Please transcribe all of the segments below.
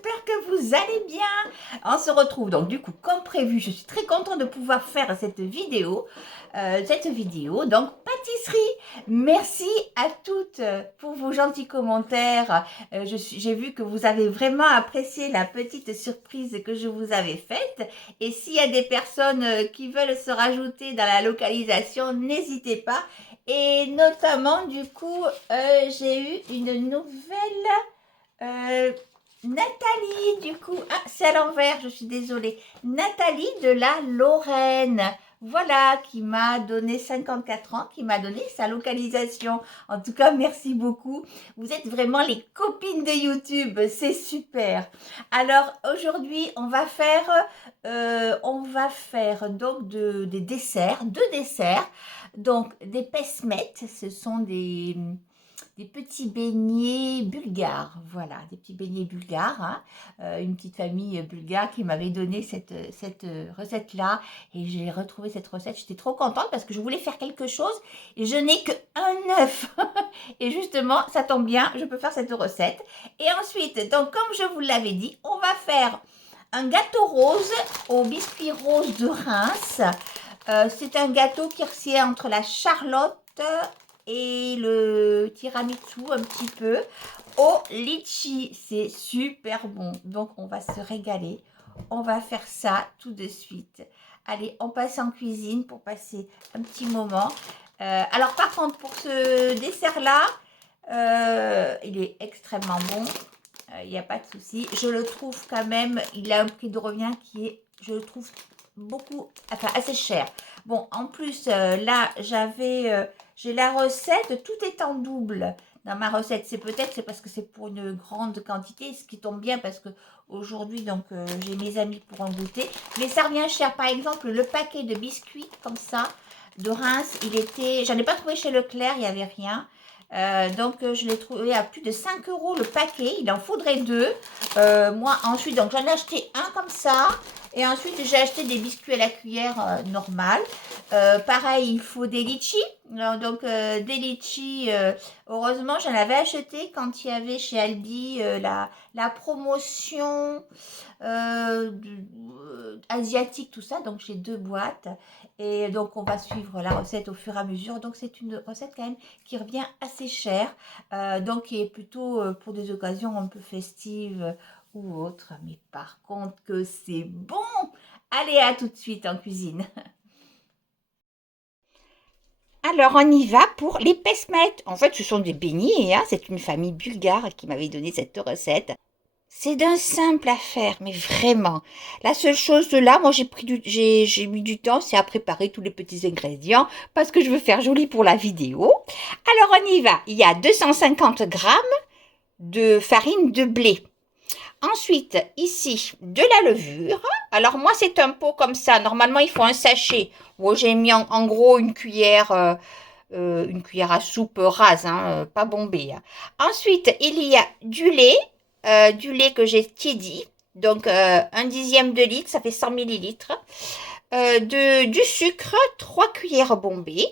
j'espère que vous allez bien. On se retrouve donc du coup comme prévu, je suis très contente de pouvoir faire cette vidéo. Donc pâtisserie. Merci à toutes pour vos gentils commentaires. J'ai vu que vous avez vraiment apprécié la petite surprise que je vous avais faite. Et s'il y a des personnes qui veulent se rajouter dans la localisation, n'hésitez pas. Et notamment du coup, j'ai eu une nouvelle... Nathalie, du coup, ah, c'est à l'envers, je suis désolée. Nathalie de la Lorraine, voilà, qui m'a donné 54 ans, qui m'a donné sa localisation. En tout cas, merci beaucoup. Vous êtes vraiment les copines de YouTube, c'est super. Alors, aujourd'hui, on va faire donc des desserts, deux desserts. Donc, des pesmettes, ce sont des petits beignets bulgares, voilà, des petits beignets bulgares, hein. Une petite famille bulgare qui m'avait donné cette recette-là, et j'ai retrouvé cette recette, j'étais trop contente parce que je voulais faire quelque chose, et je n'ai qu'un œuf, et justement, ça tombe bien, je peux faire cette recette. Et ensuite, donc comme je vous l'avais dit, on va faire un gâteau rose au biscuit rose de Reims. C'est un gâteau qui resserre entre la charlotte et le tiramisu un petit peu au litchi. C'est super bon. Donc, on va se régaler. On va faire ça tout de suite. Allez, on passe en cuisine pour passer un petit moment. Alors, par contre, pour ce dessert-là, il est extrêmement bon. Il n'y a pas de souci. Je le trouve quand même, il a un prix de revient qui est, je le trouve, assez cher. Bon, en plus, là, j'ai la recette, tout est en double dans ma recette. C'est parce que c'est pour une grande quantité, ce qui tombe bien parce que aujourd'hui, donc, j'ai mes amis pour en goûter. Mais ça revient cher. Par exemple, le paquet de biscuits, comme ça, de Reims, j'en ai pas trouvé chez Leclerc, il n'y avait rien. Donc je l'ai trouvé à plus de 5 € le paquet, il en faudrait deux. Moi ensuite, donc j'en ai acheté un comme ça, et ensuite j'ai acheté des biscuits à la cuillère normale. Pareil, il faut des litchis, donc des litchis, heureusement j'en avais acheté quand il y avait chez Aldi la promotion asiatique, tout ça, donc j'ai 2 boîtes. Et donc, on va suivre la recette au fur et à mesure. Donc, c'est une recette quand même qui revient assez cher. Donc, qui est plutôt pour des occasions un peu festives ou autres. Mais par contre, que c'est bon! Allez, à tout de suite en cuisine. Alors, on y va pour les pesmettes. En fait, ce sont des beignets, hein. C'est une famille bulgare qui m'avait donné cette recette. C'est d'un simple à faire, mais vraiment. La seule chose de là, moi j'ai mis du temps, c'est à préparer tous les petits ingrédients parce que je veux faire joli pour la vidéo. Alors on y va. Il y a 250 grammes de farine de blé. Ensuite, ici, de la levure. Alors moi c'est un pot comme ça. Normalement il faut un sachet. Moi j'ai mis en gros une cuillère à soupe rase, hein, pas bombée, hein. Ensuite, il y a du lait que j'ai tiédi, donc un dixième de litre, ça fait 100 millilitres. Du sucre, 3 cuillères bombées,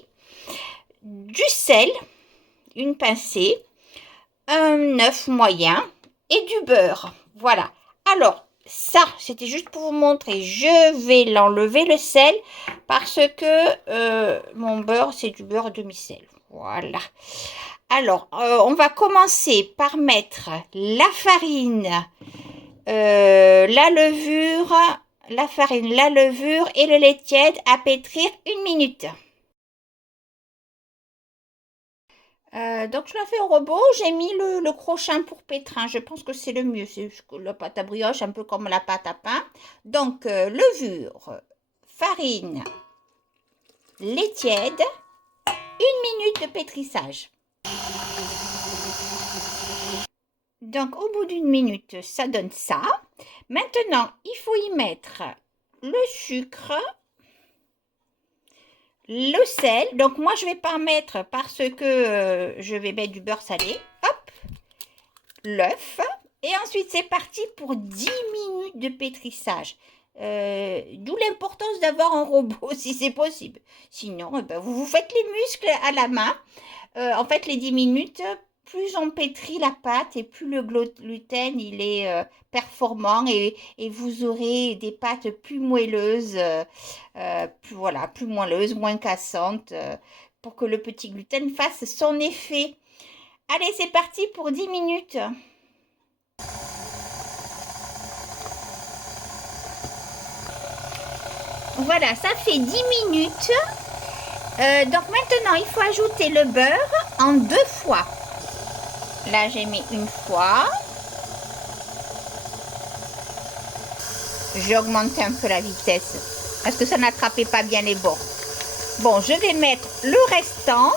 du sel, une pincée, un œuf moyen et du beurre. Voilà. Alors, ça, c'était juste pour vous montrer. Je vais l'enlever, le sel, parce que mon beurre, c'est du beurre demi-sel. Voilà. Alors, on va commencer par mettre la farine, la levure, la levure et le lait tiède à pétrir 1 minute. Donc, je l'ai fait au robot. J'ai mis le crochin pour pétrin. Je pense que c'est le mieux. C'est la pâte à brioche, un peu comme la pâte à pain. Donc, levure, farine, lait tiède, 1 minute de pétrissage. Donc, au bout d'1 minute, ça donne ça. Maintenant, il faut y mettre le sucre, le sel. Donc, moi, je ne vais pas mettre parce que je vais mettre du beurre salé. Hop, l'œuf. Et ensuite, c'est parti pour 10 minutes de pétrissage. D'où l'importance d'avoir un robot, si c'est possible. Sinon, vous faites les muscles à la main. En fait, les 10 minutes, plus on pétrit la pâte et plus le gluten il est performant et vous aurez des pâtes plus moelleuses, voilà, plus moelleuses, moins cassantes, pour que le petit gluten fasse son effet. Allez, c'est parti pour 10 minutes. Voilà, ça fait 10 minutes. Donc maintenant, il faut ajouter le beurre en 2 fois. Là, j'ai mis une fois. J'ai augmenté un peu la vitesse parce que ça n'attrapait pas bien les bords. Bon, je vais mettre le restant.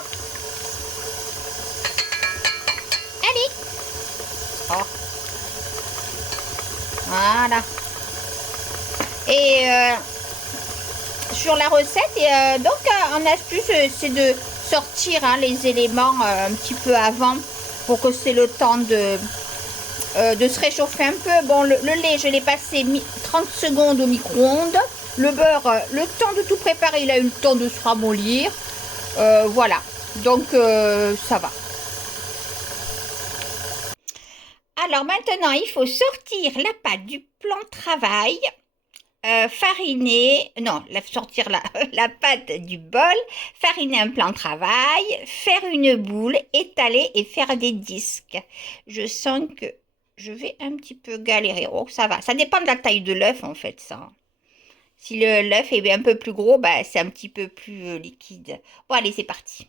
Allez. Oh. Voilà. Et sur la recette, et donc en astuce, c'est de sortir les éléments un petit peu avant pour que c'est le temps de se réchauffer un peu. Bon, le lait, je l'ai passé 30 secondes au micro-ondes. Le beurre, le temps de tout préparer, il a eu le temps de se ramollir. Voilà, donc ça va. Alors maintenant, il faut sortir la pâte du plan de travail, fariner, non, sortir la pâte du bol, fariner un plan de travail, faire une boule, étaler et faire des disques. Je sens que je vais un petit peu galérer. Oh, ça va. Ça dépend de la taille de l'œuf, en fait, ça. Si l'œuf est un peu plus gros, bah, c'est un petit peu plus liquide. Bon, allez, c'est parti.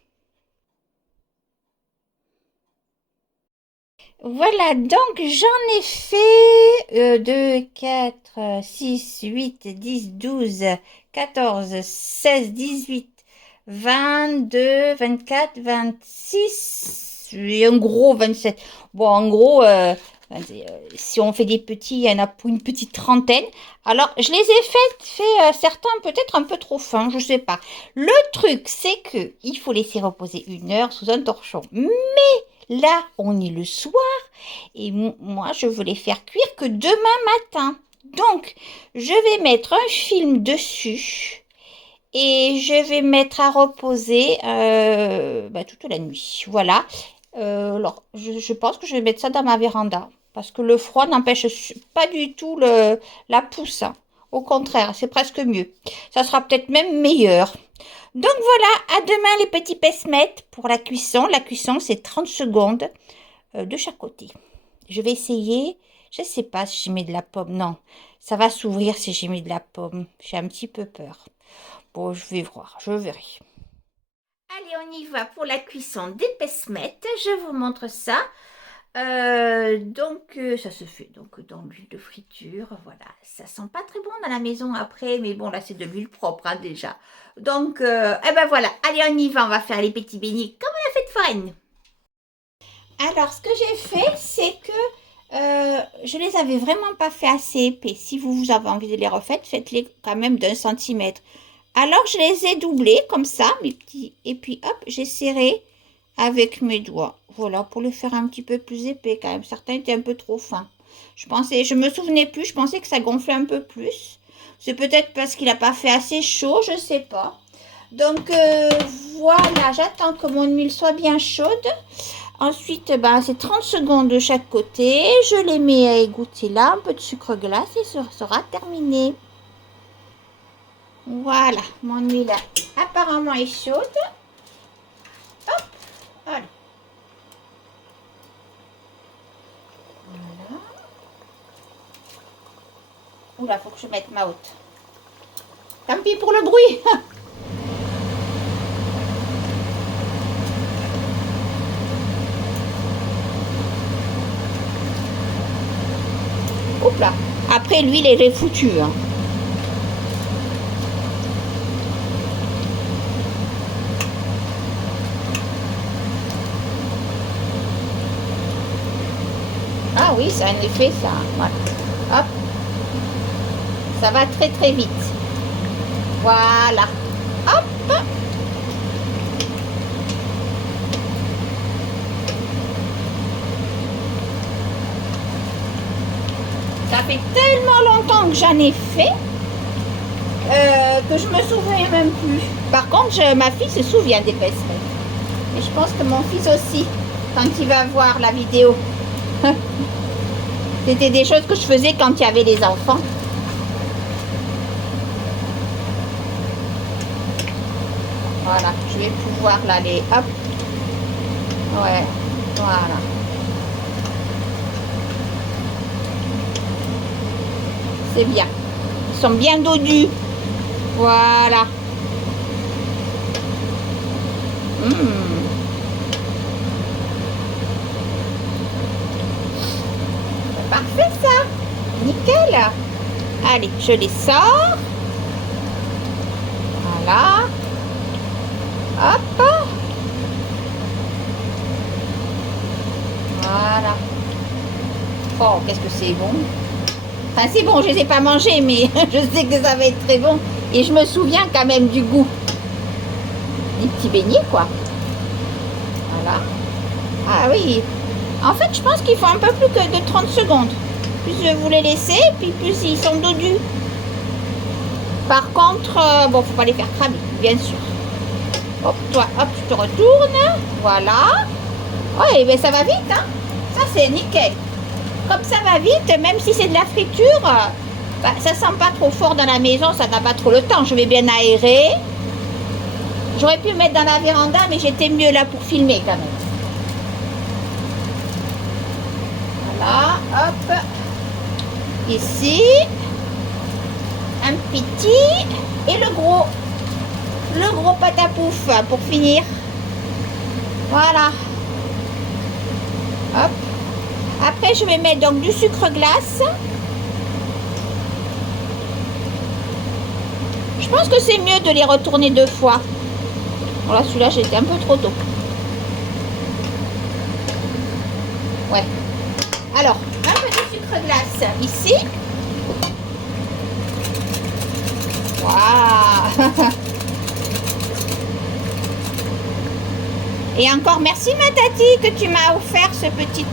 Voilà, donc j'en ai fait 2, 4, 6, 8, 10, 12, 14, 16, 18, 22, 24, 26, et en gros 27. Bon, en gros, si on fait des petits, il y en a pour une petite trentaine. Alors, je les ai fait certains peut-être un peu trop fins, je sais pas. Le truc, c'est que il faut laisser reposer 1 heure sous un torchon. Mais là, on est le soir et moi, je veux les faire cuire que demain matin. Donc, je vais mettre un film dessus et je vais mettre à reposer toute la nuit. Voilà. Alors, je pense que je vais mettre ça dans ma véranda parce que le froid n'empêche pas du tout la pousse. Hein. Au contraire, c'est presque mieux. Ça sera peut-être même meilleur. Donc voilà, à demain les petits pesmettes pour la cuisson. La cuisson, c'est 30 secondes de chaque côté. Je vais essayer. Je ne sais pas si j'ai mis de la pomme. Non, ça va s'ouvrir si j'ai mis de la pomme. J'ai un petit peu peur. Bon, je vais voir, je verrai. Allez, on y va pour la cuisson des pesmettes. Je vous montre ça. Ça se fait donc dans l'huile de friture. Voilà, ça sent pas très bon dans la maison après, mais bon, là c'est de l'huile propre déjà. Donc, voilà. Allez, on y va. On va faire les petits beignets comme à la fête foraine. Alors, ce que j'ai fait, c'est que je les avais vraiment pas fait assez épais. Si vous avez envie de les refaire, faites-les quand même d'1 centimètre. Alors, je les ai doublés comme ça, mes petits. Et puis, hop, j'ai serré avec mes doigts. Voilà, pour les faire un petit peu plus épais quand même. Certains étaient un peu trop fins. Je me souvenais plus, je pensais que ça gonflait un peu plus. C'est peut-être parce qu'il n'a pas fait assez chaud, je ne sais pas. Donc, voilà, j'attends que mon huile soit bien chaude. Ensuite, c'est 30 secondes de chaque côté. Je les mets à égoutter là, un peu de sucre glace et ce sera terminé. Voilà, mon huile apparemment est chaude. Hop, voilà. Voilà. Oula, faut que je mette ma haute. Tant pis pour le bruit. Oups là. Après, l'huile, elle est foutue. Hein. Ah oui, ça a un effet, ça. Voilà. Hop. Ça va très très vite. Voilà. Hop. Ça fait tellement longtemps que j'en ai fait que je me souviens même plus. Par contre, ma fille se souvient des pesmettes. Et je pense que mon fils aussi. quand il va voir la vidéo. C'était des choses que je faisais quand il y avait les enfants. Voilà, je vais pouvoir l'aller, hop. Ouais, voilà. C'est bien. Ils sont bien dodus. Voilà. Parfait ça. Nickel. Allez, je les sors. Voilà. Hop. Voilà. Oh, qu'est-ce que c'est bon. Enfin, c'est bon, je ne les ai pas mangés, mais je sais que ça va être très bon. Et je me souviens quand même du goût. Des petits beignets, quoi. Voilà. Ah oui. En fait, je pense qu'il faut un peu plus que de 30 secondes. Plus vous les laissez, puis plus ils sont dodus. Par contre, bon, faut pas les faire cramer, bien sûr. Hop, toi, hop, je te retourne. Voilà. Ouais, mais ça va vite, hein. Ça, c'est nickel. Comme ça va vite, même si c'est de la friture, bah, ça sent pas trop fort dans la maison, ça n'a pas trop le temps. Je vais bien aérer. J'aurais pu mettre dans la véranda, mais j'étais mieux là pour filmer quand même. Voilà, hop. Ici. Un petit. Et le gros. Le gros patapouf pour finir. Voilà. Hop. Après, je vais mettre donc du sucre glace. Je pense que c'est mieux de les retourner 2 fois. Voilà, celui-là, j'étais un peu trop tôt. Ouais. Alors, un peu de sucre glace ici. Waouh. Et encore merci ma tati que tu m'as offert ce petit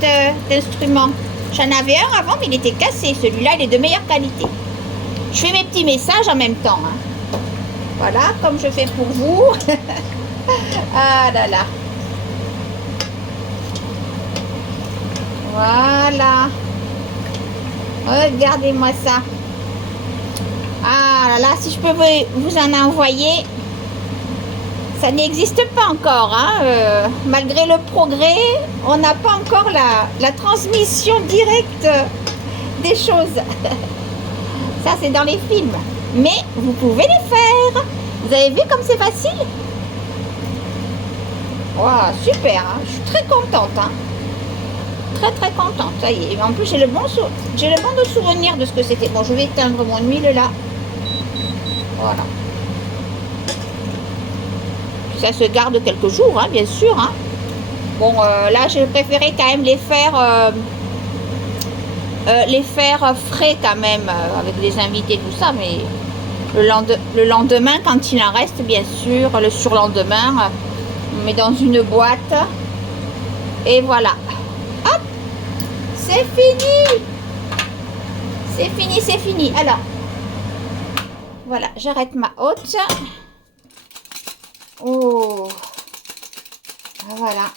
instrument. J'en avais un avant mais il était cassé. Celui-là il est de meilleure qualité. Je fais mes petits messages en même temps. Hein. Voilà comme je fais pour vous. Ah là là. Voilà. Regardez-moi ça. Ah là là, si je peux vous en envoyer. Ça n'existe pas encore, hein. Malgré le progrès, on n'a pas encore la transmission directe des choses. Ça, c'est dans les films. Mais vous pouvez les faire. Vous avez vu comme c'est facile? Wow, super, hein. Je suis très contente. Hein. Très, très contente. Ça y est. En plus, j'ai le bon de souvenir de ce que c'était. Bon, je vais éteindre mon huile là. Voilà. Ça se garde quelques jours, hein, bien sûr. Hein. Bon, là, j'ai préféré quand même les faire frais quand même, avec les invités, tout ça. Mais le lendemain, quand il en reste, bien sûr, le surlendemain, on met dans une boîte. Et voilà. Hop, c'est fini. C'est fini, c'est fini. Alors, voilà, j'arrête ma haute. Oh, voilà.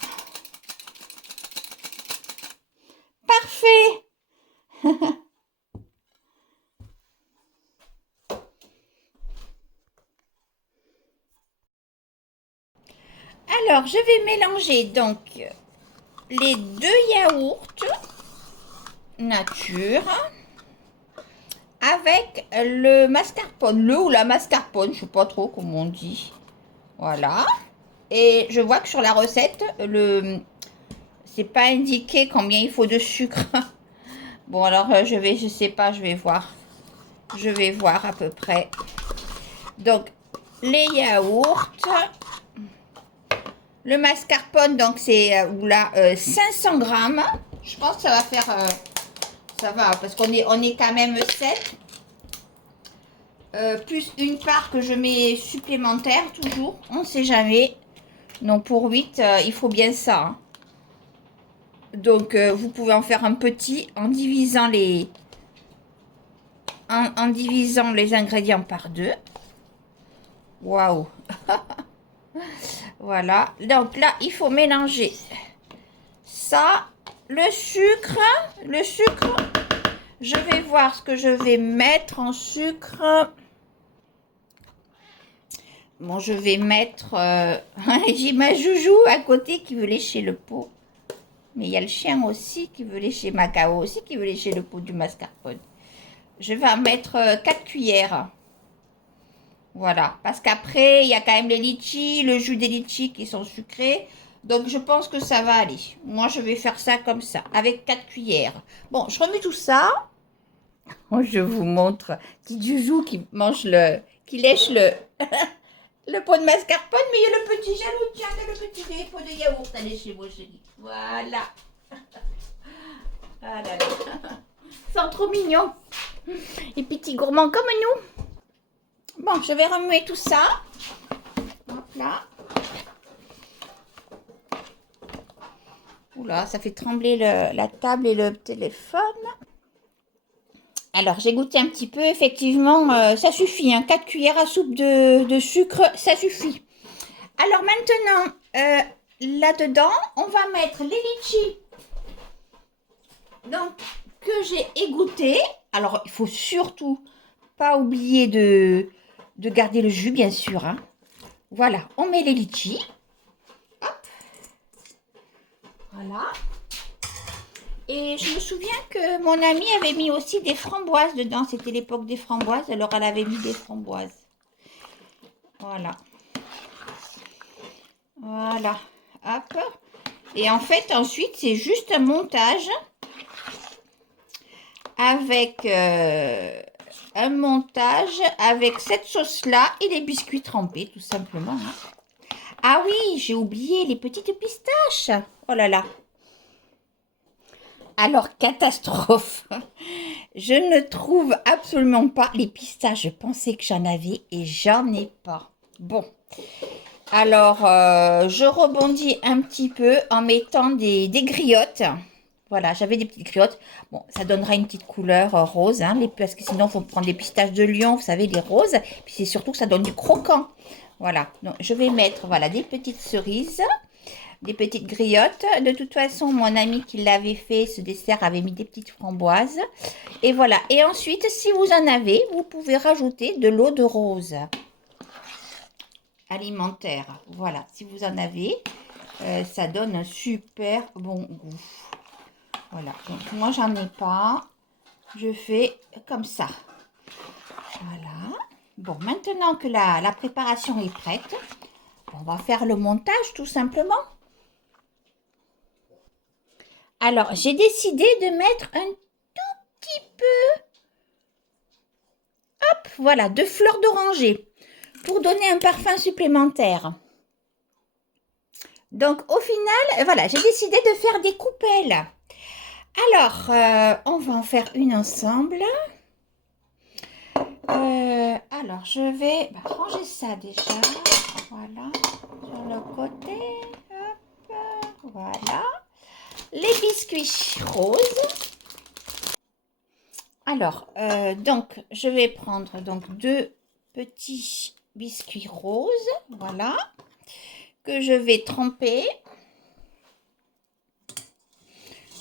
Parfait. Alors, je vais mélanger donc les 2 yaourts nature avec le mascarpone, le ou la mascarpone, je sais pas trop comment on dit. Voilà. Et je vois que sur la recette, c'est pas indiqué combien il faut de sucre. Bon, alors je sais pas, je vais voir. Je vais voir à peu près. Donc, les yaourts. Le mascarpone, donc c'est 500 grammes. Je pense que ça va faire... ça va, parce qu'on est quand même 7. Plus une part que je mets supplémentaire, toujours. On ne sait jamais. Donc, pour 8, il faut bien ça. Hein. Donc, vous pouvez en faire un petit en divisant en divisant les ingrédients par 2. Waouh. Voilà. Donc là, il faut mélanger ça. Le sucre, je vais voir ce que je vais mettre en sucre. Bon, je vais mettre... j'ai ma joujou à côté qui veut lécher le pot. Mais il y a le chien aussi qui veut lécher, Macao aussi qui veut lécher le pot du mascarpone. Je vais en mettre 4 cuillères. Voilà, parce qu'après, il y a quand même les litchis, le jus des litchis qui sont sucrés. Donc, je pense que ça va aller. Moi, je vais faire ça comme ça, avec 4 cuillères. Bon, je remets tout ça. Je vous montre petit joujou qui mange qui lèche le pot de mascarpone, mais il y a le petit jaloux, tiens, le petit pot de yaourt à lécher, mon chéri. Voilà. Ah là là. Ils sont trop mignons. Les petits gourmands comme nous. Bon, je vais remuer tout ça. Hop là. Oula, ça fait trembler la table et le téléphone. Alors, j'ai goûté un petit peu. Effectivement, ça suffit. Hein, 4 cuillères à soupe de sucre, ça suffit. Alors maintenant, là-dedans, on va mettre les litchis. Donc, que j'ai égoutté. Alors, il faut surtout pas oublier de garder le jus, bien sûr. Hein. Voilà, on met les litchis. Hop. Voilà. Et je me souviens que mon amie avait mis aussi des framboises dedans. C'était l'époque des framboises. Alors, elle avait mis des framboises. Voilà. Voilà. Hop. Et en fait, ensuite, c'est juste un montage avec cette sauce-là et les biscuits trempés, tout simplement. Hein. Ah oui, j'ai oublié les petites pistaches. Oh là là. Alors, catastrophe. Je ne trouve absolument pas les pistaches. Je pensais que j'en avais et j'en ai pas. Bon. Alors, je rebondis un petit peu en mettant des griottes. Voilà, j'avais des petites griottes. Bon, ça donnera une petite couleur rose, hein, parce que sinon, il faut prendre des pistaches de Lyon, vous savez, les roses. Puis c'est surtout que ça donne du croquant. Voilà, donc je vais mettre, voilà, des petites cerises, des petites griottes. De toute façon, mon ami qui l'avait fait, ce dessert, avait mis des petites framboises. Et voilà, et ensuite, si vous en avez, vous pouvez rajouter de l'eau de rose alimentaire. Voilà, si vous en avez, ça donne un super bon goût. Voilà, donc moi j'en ai pas, je fais comme ça. Voilà. Bon, maintenant que la préparation est prête, on va faire le montage tout simplement. Alors, j'ai décidé de mettre un tout petit peu, hop, voilà, de fleurs d'oranger pour donner un parfum supplémentaire. Donc, au final, voilà, j'ai décidé de faire des coupelles. Alors, on va en faire une ensemble. Alors, je vais ranger ça déjà. Voilà, sur le côté. Hop, voilà. Les biscuits roses. Alors, donc, je vais prendre donc 2 petits biscuits roses. Voilà. Que je vais tremper.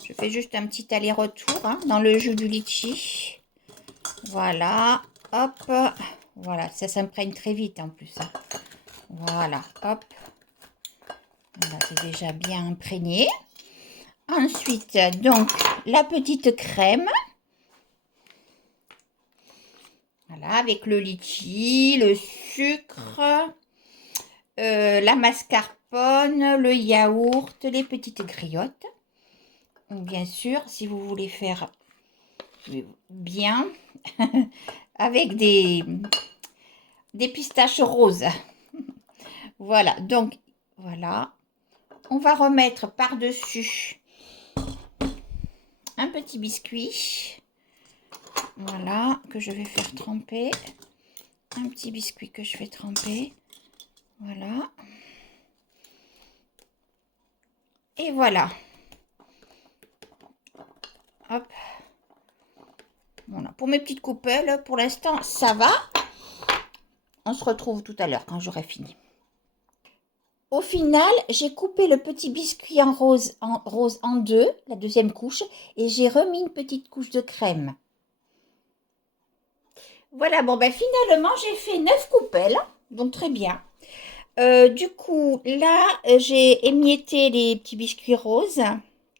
Je fais juste un petit aller-retour hein, dans le jus du litchi. Voilà, hop, voilà, ça s'imprègne très vite en plus. Hein. Voilà, hop. Voilà, c'est déjà bien imprégné. Ensuite, donc, la petite crème. Voilà, avec le litchi, le sucre, la mascarpone, le yaourt, les petites griottes. Bien sûr, si vous voulez faire bien, avec des pistaches roses. Voilà, donc, voilà. On va remettre par-dessus un petit biscuit. Voilà, que je vais faire tremper. Un petit biscuit que je fais tremper. Voilà. Et voilà. Hop. Voilà. Pour mes petites coupelles, pour l'instant, ça va. On se retrouve tout à l'heure quand j'aurai fini. Au final, j'ai coupé le petit biscuit en rose en deux, la deuxième couche, et j'ai remis une petite couche de crème. Voilà, bon ben finalement j'ai fait 9 coupelles, donc très bien. Du coup, là, j'ai émietté les petits biscuits roses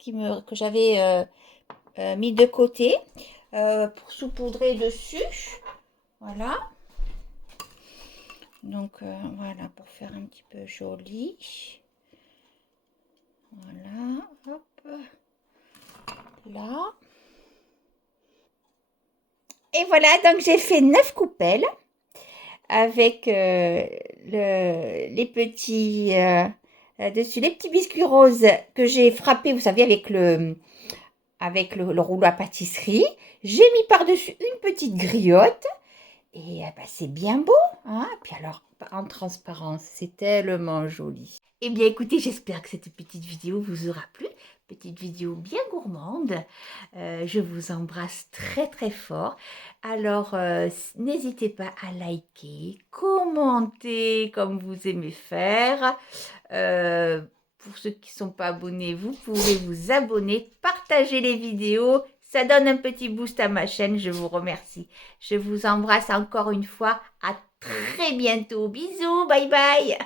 que j'avais mis de côté pour saupoudrer dessus. Voilà. Donc voilà, pour faire un petit peu joli. Voilà, hop, là. Et voilà, donc j'ai fait 9 coupelles avec les petits dessus, les petits biscuits roses que j'ai frappés, vous savez, avec le rouleau à pâtisserie. J'ai mis par-dessus une petite griotte. Et bah, c'est bien beau, hein? Puis alors, en transparence, c'est tellement joli. Eh bien, écoutez, j'espère que cette petite vidéo vous aura plu. Petite vidéo bien gourmande. Je vous embrasse très très fort. Alors, n'hésitez pas à liker, commenter comme vous aimez faire. Pour ceux qui ne sont pas abonnés, vous pouvez vous abonner, partager les vidéos. Ça donne un petit boost à ma chaîne. Je vous remercie. Je vous embrasse encore une fois. À très bientôt. Bisous. Bye bye.